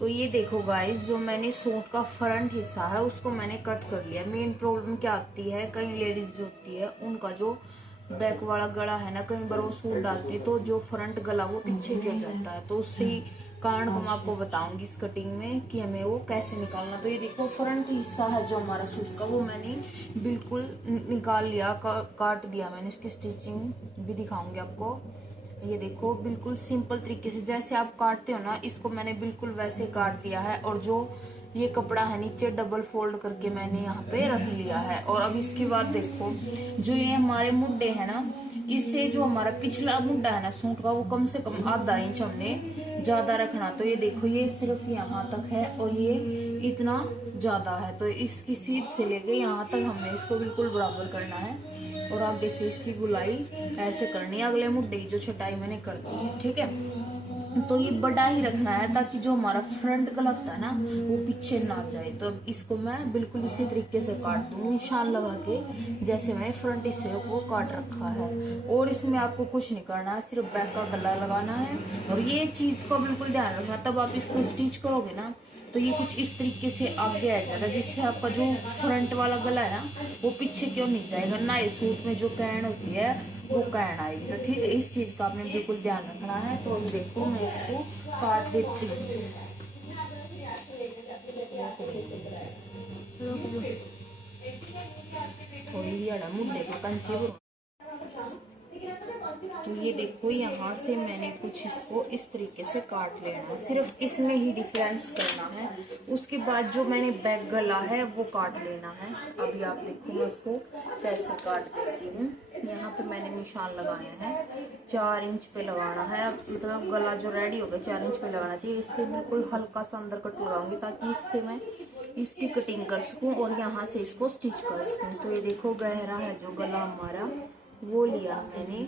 तो ये देखो गाइस, जो मैंने सूट का फ्रंट हिस्सा है उसको मैंने कट कर लिया। मेन प्रॉब्लम क्या आती है, कई लेडीज जो होती है उनका जो बैक वाला गला है ना, कई बार वो सूट डालती है तो जो फ्रंट गला वो पीछे गिर जाता है। तो उसी कारण को मैं आपको बताऊंगी इस कटिंग में कि हमें वो कैसे निकालना। तो ये देखो, फ्रंट हिस्सा है जो हमारा सूट का, वो मैंने बिल्कुल निकाल लिया, काट दिया मैंने। उसकी स्टिचिंग भी दिखाऊंगी आपको। ये देखो, बिल्कुल सिंपल तरीके से जैसे आप काटते हो ना, इसको मैंने बिल्कुल वैसे काट दिया है। और जो ये कपड़ा है नीचे डबल फोल्ड करके मैंने यहाँ पे रख लिया है। और अब इसके बाद देखो, जो ये हमारे मुड्डे हैं ना, इससे जो हमारा पिछला मुड्डा है ना सूट का, वो कम से कम आधा इंच हमने ज्यादा रखना। तो ये देखो, ये सिर्फ यहाँ तक है और ये इतना ज्यादा है। तो इसकी सीध से लेके यहाँ तक हमने इसको बिल्कुल बराबर करना है। और आगे से इसकी गुलाई ऐसे करनी है, अगले मुड्डे की जो छटाई मैंने कर दी है, ठीक है। तो ये बड़ा ही रखना है ताकि जो हमारा फ्रंट गला होता है ना, वो पीछे ना जाए। तो इसको मैं बिल्कुल इसी तरीके से काट दूंगी, निशान लगा के, जैसे मैंने फ्रंट हिस्से को काट रखा है। और इसमें आपको कुछ नहीं करना है, सिर्फ बैक का गला लगाना है। और ये चीज को बिल्कुल ध्यान रखना, तब आप इसको स्टिच करोगे ना तो ये कुछ इस तरीके से आगे आ जाएगा, जिससे आपका जो फ्रंट वाला गला है ना, वो पीछे क्यों नहीं जाएगा ना। इस सूट में जो कैन होती है वो कैन आएगी। तो ठीक है, इस चीज का आपने बिल्कुल ध्यान रखना है। तो देखो, मैं इसको काट देती हूँ। थोड़ी मुड्डे को कंचे। तो ये देखो, यहाँ से मैंने कुछ इसको इस तरीके से काट लेना है, सिर्फ इसमें ही डिफरेंस करना है। उसके बाद जो मैंने बैक गला है वो काट लेना है। अभी आप देखो मैं उसको कैसे काट देती हूँ। यहाँ पे मैंने निशान लगाने हैं, 4 इंच पे लगाना है। मतलब गला जो रेडी हो गया 4 इंच पे लगाना चाहिए। इससे बिल्कुल हल्का सा अंदर कट लगाऊंगी ताकि इससे मैं इसकी कटिंग कर सकूं और यहाँ से इसको स्टिच कर सकूं। तो ये देखो, गहरा है जो गला हमारा, वो लिया मैंने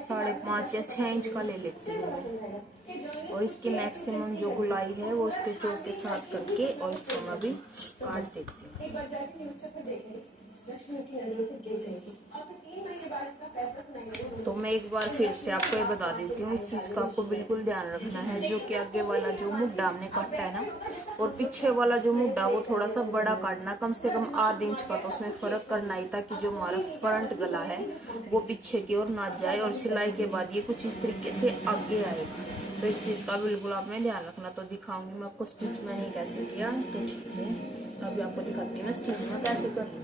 5.5 या 6 इंच का ले लेती हूँ। और इसके मैक्सिमम जो गुलाई है वो इसके चौक के साथ करके और इसको मैं भी काट देती हूँ। तो मैं एक बार फिर से आपको ये बता देती हूँ, इस चीज का आपको बिल्कुल ध्यान रखना है। जो कि आगे वाला जो मुड्डा हमने काटा है ना, और पीछे वाला जो मुड्डा वो थोड़ा सा बड़ा काटना, कम से कम आधे इंच का। तो उसमें फर्क करना ही, ताकि जो हमारा फ्रंट गला है वो पीछे की ओर ना जाए और सिलाई के बाद ये कुछ इस तरीके से आगे आएगा। तो इस चीज का बिल्कुल आपने ध्यान रखना। तो दिखाऊंगी मैं आपको स्टिच मैंने कैसे किया। तो ठीक है, अभी आपको दिखाती हूँ मैं स्टिच में कैसे कर रही हूँ।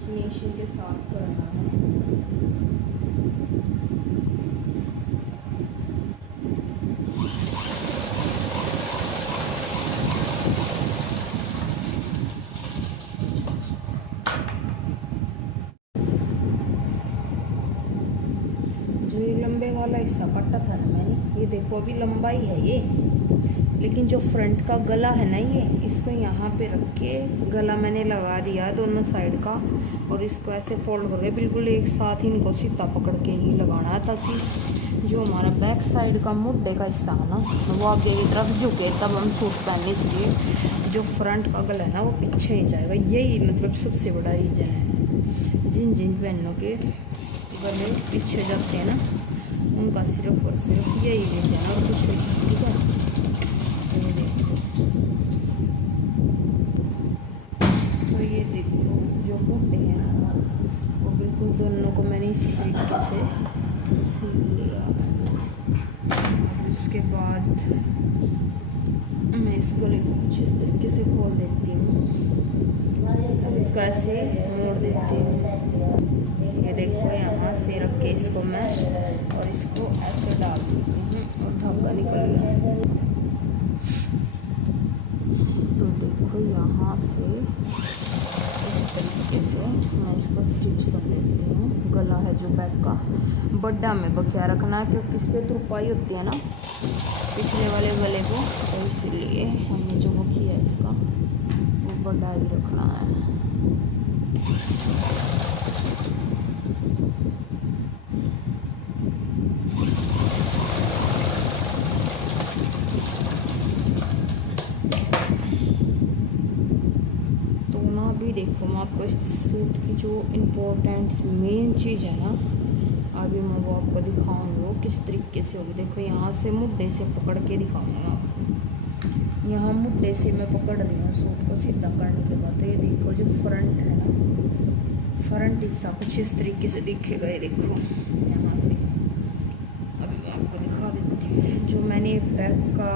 फिनिशिंग के साथ करना है। जो ये लंबे वाला हिस्सा काटा था ना मैंने, ये देखो अभी लंबा ही है ये, लेकिन जो फ्रंट का गला है ना, ये इसको यहाँ पे रख के गला मैंने लगा दिया दोनों साइड का। और इसको ऐसे फोल्ड करके बिल्कुल एक साथ ही इनको सीधा पकड़ के ही लगाना है, ताकि जो हमारा बैक साइड का मुड्डे का हिस्सा है ना, वो आगे की तरफ झुके, तब हम सूट पहनने। इसलिए जो फ्रंट का गला है ना वो पीछे ही जाएगा। यही मतलब सबसे बड़ा रीजन है। जिन जिन बहनों के गले पीछे जाते हैं ना, उनका सिर्फ और सिर्फ यही रीजन है और कुछ नहीं, ठीक है। तो ये देखो, जो मुड्डे हैं वो बिल्कुल दोनों को मैंने इसी तरीके से सिल लिया। उसके बाद मैं इस गले को कुछ इस तरीके से खोल देती हूँ, उसको ऐसे मोड़ देती हूँ। ये देखो, यहाँ से रख के इसको मैं और इसको ऐसे डाल देती हूँ और धागा निकल गया। तो देखो, यहाँ से इस तरीके से मैं इसको स्टिच कर देती हूँ। गला है जो बैक का, बड्डा में बख्या रखना है क्योंकि इस पर तुरपाई होती है ना पिछले वाले गले को, तो इसीलिए हमने जो वो किया इसका वो बड्डा ही रखना है। आपको इस सूट की जो इम्पोर्टेंट मेन चीज़ है ना, अभी मैं वो आपको दिखाऊंगी वो किस तरीके से होगी। देखो यहाँ से मुड्ढे से पकड़ के दिखाऊंगी आपको। यहाँ मुड्ढे से मैं पकड़ रही हूँ सूट को सीधा करने के बाद। तो ये देखो जो फ्रंट है ना, फ्रंट हिस्सा कुछ इस तरीके से दिखेगा। ये देखो यहाँ से, अभी मैं आपको दिखा देती हूँ। जो मैंने बैक का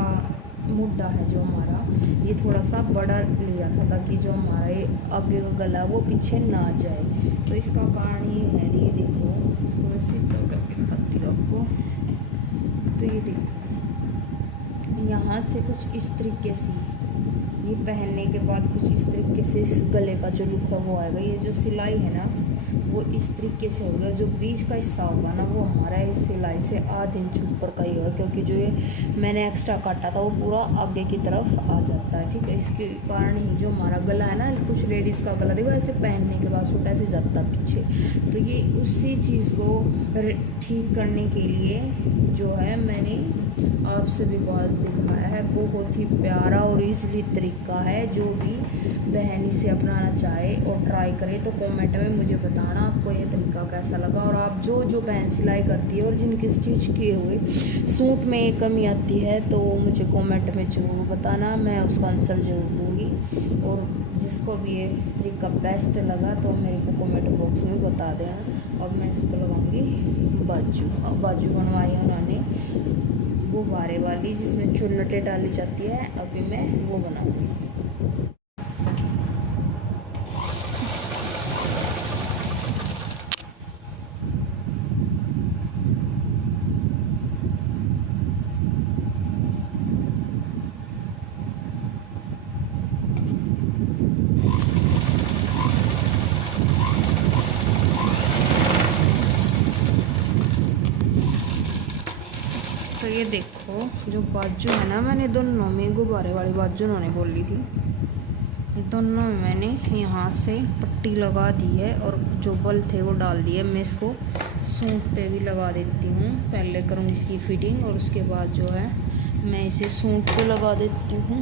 मुड्ढा है जो हमारा, ये थोड़ा सा बड़ा लिया था ताकि जो हमारा ये आगे का गला वो पीछे ना जाए। तो इसका कारण ये है, ये देखो इसको मैं सीधा करके दिखाती हूँ आपको। तो ये देखो यहाँ से कुछ इस तरीके से, ये पहनने के बाद कुछ इस तरीके से इस गले का जो लुक है वो आएगा। ये जो सिलाई है ना वो इस तरीके से होगा। जो बीच का हिस्सा होगा ना वो हमारा इस सिलाई से आधे इंच ऊपर का ही होगा, क्योंकि जो ये मैंने एक्स्ट्रा काटा था वो पूरा आगे की तरफ आ जाता है। ठीक है, इसके कारण ही जो हमारा गला है ना, कुछ लेडीज़ का गला देखो ऐसे पहनने के बाद सूट ऐसे जाता है पीछे। तो ये उसी चीज़ को ठीक करने के लिए जो है मैंने आप सभी को आज दिखाया है। बहुत ही प्यारा और ईज़िली तरीका है। जो भी बहन इसे अपनाना चाहे और ट्राई करे तो कमेंट में मुझे बताना आपको ये तरीका कैसा लगा। और आप जो बहन सिलाई करती है और जिनके स्टिच किए हुए सूट में कमी आती है तो मुझे कमेंट में ज़रूर बताना, मैं उसका आंसर ज़रूर दूँगी। और जिसको भी ये तरीका बेस्ट लगा तो मेरे को कमेंट बॉक्स में बता देना। अब मैं इसको लगाऊंगी बाजू बनवाई है उन्होंने गुब्बारे वाली, जिसमें चुन्नटें डाली जाती है। अभी मैं वो बनाऊंगी। तो ये देखो जो बाजू है ना, मैंने दोनों में गुब्बारे वाली बाजू उन्होंने बोली थी, दोनों में मैंने यहाँ से पट्टी लगा दी है और जो बल थे वो डाल दिए। मैं इसको सूट पे भी लगा देती हूँ। पहले करूँगी इसकी फिटिंग और उसके बाद जो है मैं इसे सूट पे लगा देती हूँ।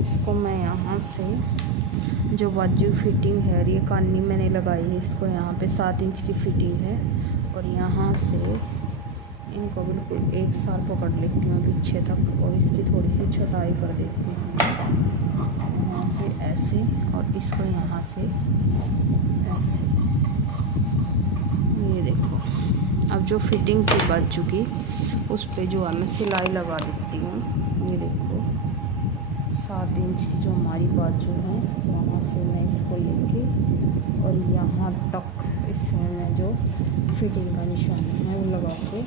इसको मैं यहाँ से जो बाजू फिटिंग है, ये कानी मैंने लगाई है, इसको यहाँ पे 7 इंच की फिटिंग है। और यहाँ से इनको बिल्कुल एक साथ पकड़ लेती हूँ पीछे तक और इसकी थोड़ी सी छटाई कर देती हूँ यहाँ से ऐसे, और इसको यहाँ से ऐसे। ये देखो अब जो फिटिंग थी बाजू की उस पे जो है मैं सिलाई लगा देती हूँ। ये देखो 7 इंच की जो हमारी बाजू है वहाँ से मैं इसको लेके और यहाँ तक इसमें मैं जो फिटिंग का निशान है वो लगा के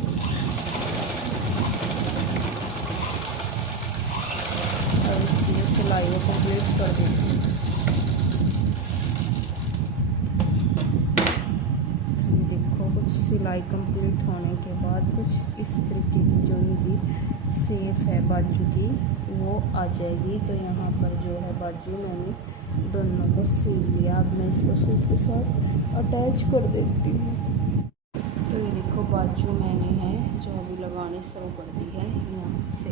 और इसकी जो सिलाई वो कंप्लीट कर देती हूँ। देखो कुछ सिलाई कंप्लीट होने के बाद कुछ इस तरीके की जो ये शेप है बाजू की वो आ जाएगी। तो यहाँ पर जो है बाजू मैंने दोनों को सिल लिया। अब मैं इसको सूट के साथ अटैच कर देती हूँ। तो ये देखो बाजू मैंने है जो अभी लगानी शुरू कर दी है। यहाँ से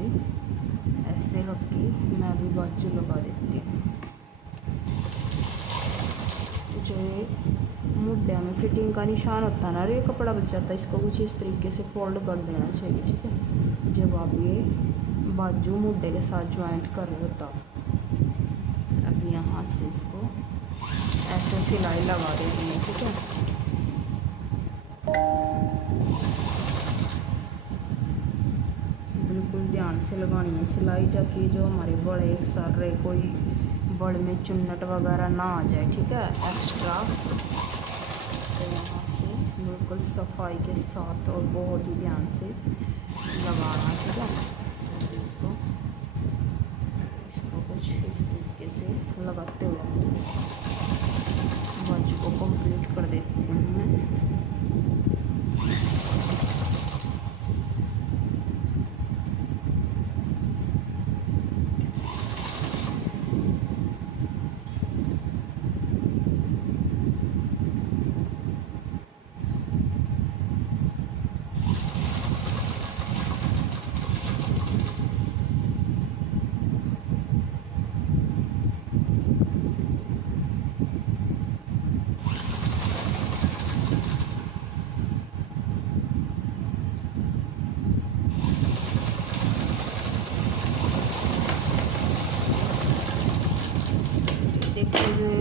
ऐसे रख के मैं अभी बाजू लगा देती हूँ। जो मुड्ढे में फिटिंग का निशान होता है ना, ये कपड़ा बच जाता है, इसको कुछ इस तरीके से फोल्ड कर देना चाहिए। ठीक है, जब आप ये बाजू मुड्ढे के साथ ज्वाइंट कर रहे हो तब। अब यहाँ से इसको ऐसे सिलाई लगा देती है। ठीक है, बिल्कुल ध्यान से लगानी है सिलाई, जाके जो हमारे बड़े सारे कोई बड़ में चुन्नट वगैरह ना आ जाए। ठीक है, एक्स्ट्रा। तो यहाँ से बिल्कुल सफाई के साथ और बहुत ही ध्यान से लगाना। ठीक है, तो इसको कुछ इस तरीके से लगाते हुए बाजू को कंप्लीट कर देती हूँ मैं।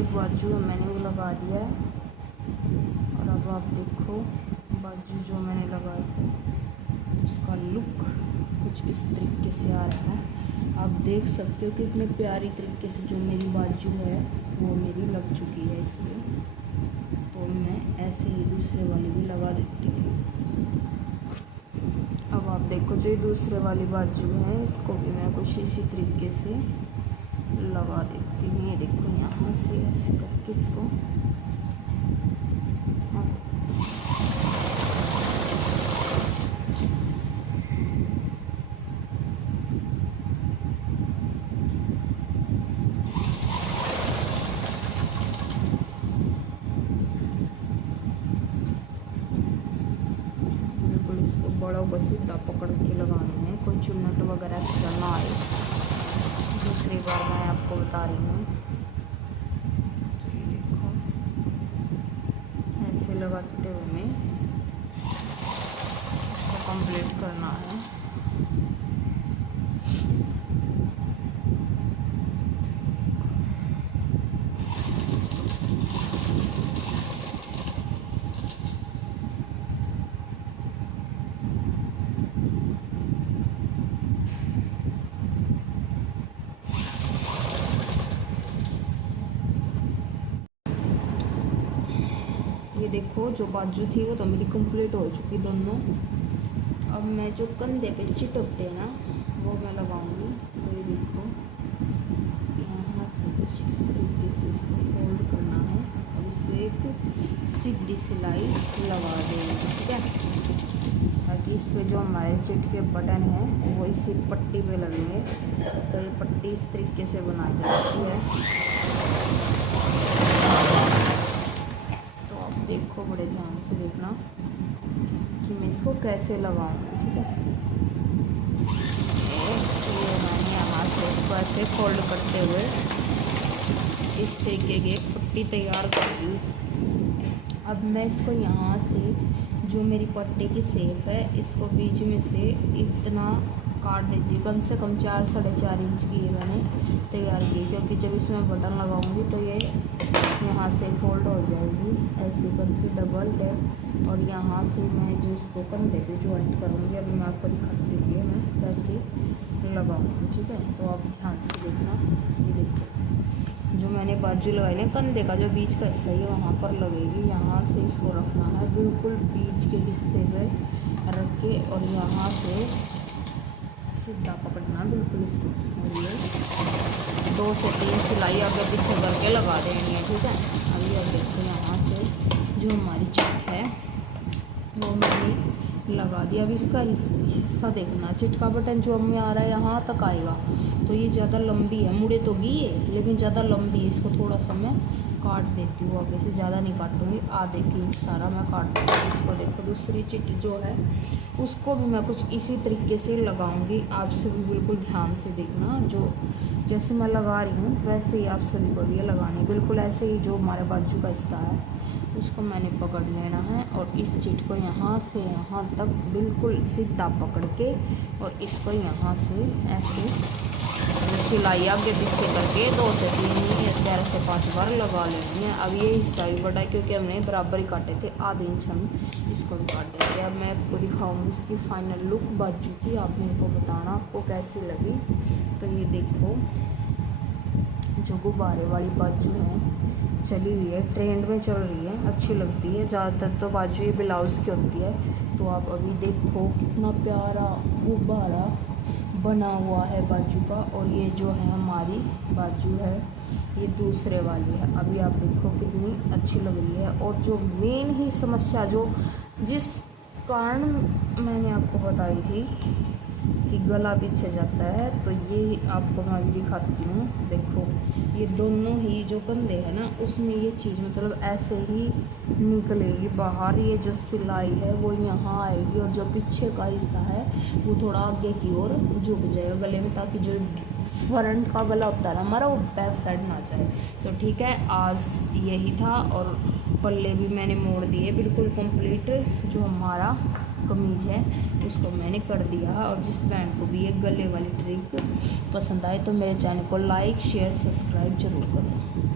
एक बाजू है मैंने वो लगा दिया है। और अब आप देखो बाजू जो मैंने लगाई है उसका लुक कुछ इस तरीके से आ रहा है। आप देख सकते हो कि इतने प्यारी तरीके से जो मेरी बाजू है वो मेरी लग चुकी है इसमें। तो मैं ऐसे ही दूसरे वाली भी लगा देती हूँ। अब आप देखो जो दूसरे वाली बाजू है इसको भी मैं कुछ इसी तरीके से लगा देती हूँ। ये देखो यहाँ से ऐसे करके इसको बड़ा को सीधा पकड़ के लगाने हैं, कोई चुन्नट वगैरह एक्स्ट्रा ना आए। दूसरी बार मैं आपको बता रही हूँ। तो ये देखो ऐसे लगाते हुए में इसको कंप्लीट करना है। ये देखो जो बाजू थी वो तो मेरी कंप्लीट हो चुकी दोनों। अब मैं जो कंधे पे चिटकते हैं ना वो मैं लगाऊंगी। तो ये देखो यहाँ से कुछ इस तरीके से इसको फोल्ड करना है और इस पर एक सीधी सिलाई लगा देंगे, ठीक है, ताकि इस पे जो हमारे चिट के बटन हैं वो इसी पट्टी पे लगेंगे। तो ये पट्टी इस तरीके से बनाई जाती है। देखो बड़े ध्यान से देखना कि मैं इसको कैसे लगाऊंगी, ठीक है। ये मैंने यहाँ से इसको ऐसे फोल्ड करते हुए इस तरीके की एक पट्टी तैयार कर ली। अब मैं इसको यहाँ से जो मेरी पट्टी की शेप है इसको बीच में से इतना काट देती हूँ। कम से कम 4-4.5 इंच की ये मैंने तैयार की, क्योंकि जब इसमें बटन लगाऊंगी तो ये यहाँ से फोल्ड हो जाएगी ऐसे करके डबल टैप। और यहाँ से मैं जो इसको कंधे पे जॉइंट करूँगी, अभी मैं आपको दिखाती हूँ मैं वैसे लगाऊँगी, ठीक है। तो आप ध्यान से देखना। ये देखो जो मैंने बाजू लगाई ना कंधे का जो बीच का हिस्सा है वहाँ पर लगेगी। यहाँ से इसको रखना है बिल्कुल बीच के हिस्से पर रख के और यहाँ से सीधा पकड़ना बिल्कुल इसको। और ये 2 से 3 सिलाई आगे पीछे करके लगा देनी है, ठीक है। अभी अब देखो यहाँ से जो हमारी चिट है वो मैंने लगा दिया। अब इसका हिस्सा देखना, चिट का बटन जो हमें आ रहा है यहाँ तक आएगा। तो ये ज़्यादा लंबी है, मुड़े तो गई है लेकिन ज़्यादा लंबी है। इसको थोड़ा सा मैं काट देती हूँ आगे से, ज़्यादा नहीं काटूँगी, आधे की इंच सारा मैं काट दूँगी। इसको देखो दूसरी चिट जो है उसको भी मैं कुछ इसी तरीके से लगाऊंगी। आप सभी बिल्कुल ध्यान से देखना, जो जैसे मैं लगा रही हूँ वैसे ही आप सभी को भी ये लगानी। बिल्कुल ऐसे ही जो हमारे बाजू का हिस्सा है उसको मैंने पकड़ लेना है और इस चिट को यहाँ से यहाँ तक बिल्कुल सीधा पकड़ के और इसको यहाँ से ऐसे सिलाई आगे पीछे करके 2 से 3 या 4 से 5 बार लगा लेनी है। अब ये हिस्सा भी बड़ा है क्योंकि हमने बराबर ही काटे थे, आधे इंच हम इसको भी काट देंगे। अब मैं आपको दिखाऊंगी इसकी फाइनल लुक बाजू की। आप मेरे को बताना आपको कैसी लगी। तो ये देखो जो गुब्बारे वाली बाजू है चली हुई है, ट्रेंड में चल रही है, अच्छी लगती है। ज़्यादातर तो बाजू ये ब्लाउज़ की होती है। तो आप अभी देखो कितना प्यारा गुब्बारा बना हुआ है बाजू का। और ये जो है हमारी बाजू है ये दूसरे वाली है। अभी आप देखो कितनी अच्छी लग रही है। और जो मेन ही समस्या जो जिस कारण मैंने आपको बताई थी कि गला पीछे जाता है, तो ये आपको मैं अभी दिखाती हूँ। देखो ये दोनों ही जो कंधे हैं ना उसमें ये चीज़ मतलब ऐसे ही निकलेगी बाहर। ये जो सिलाई है वो यहाँ आएगी और जो पीछे का हिस्सा है वो थोड़ा आगे की ओर झुक जाएगा गले में, ताकि जो फ्रंट का गला होता है ना हमारा वो बैक साइड ना जाए। तो ठीक है, आज यही था। और पल्ले भी मैंने मोड़ दिए बिल्कुल कंप्लीट। जो हमारा कमीज है उसको मैंने कर दिया है। और जिस बैंड को भी एक गले वाली ट्रिक पसंद आए तो मेरे चैनल को लाइक शेयर सब्सक्राइब जरूर करें।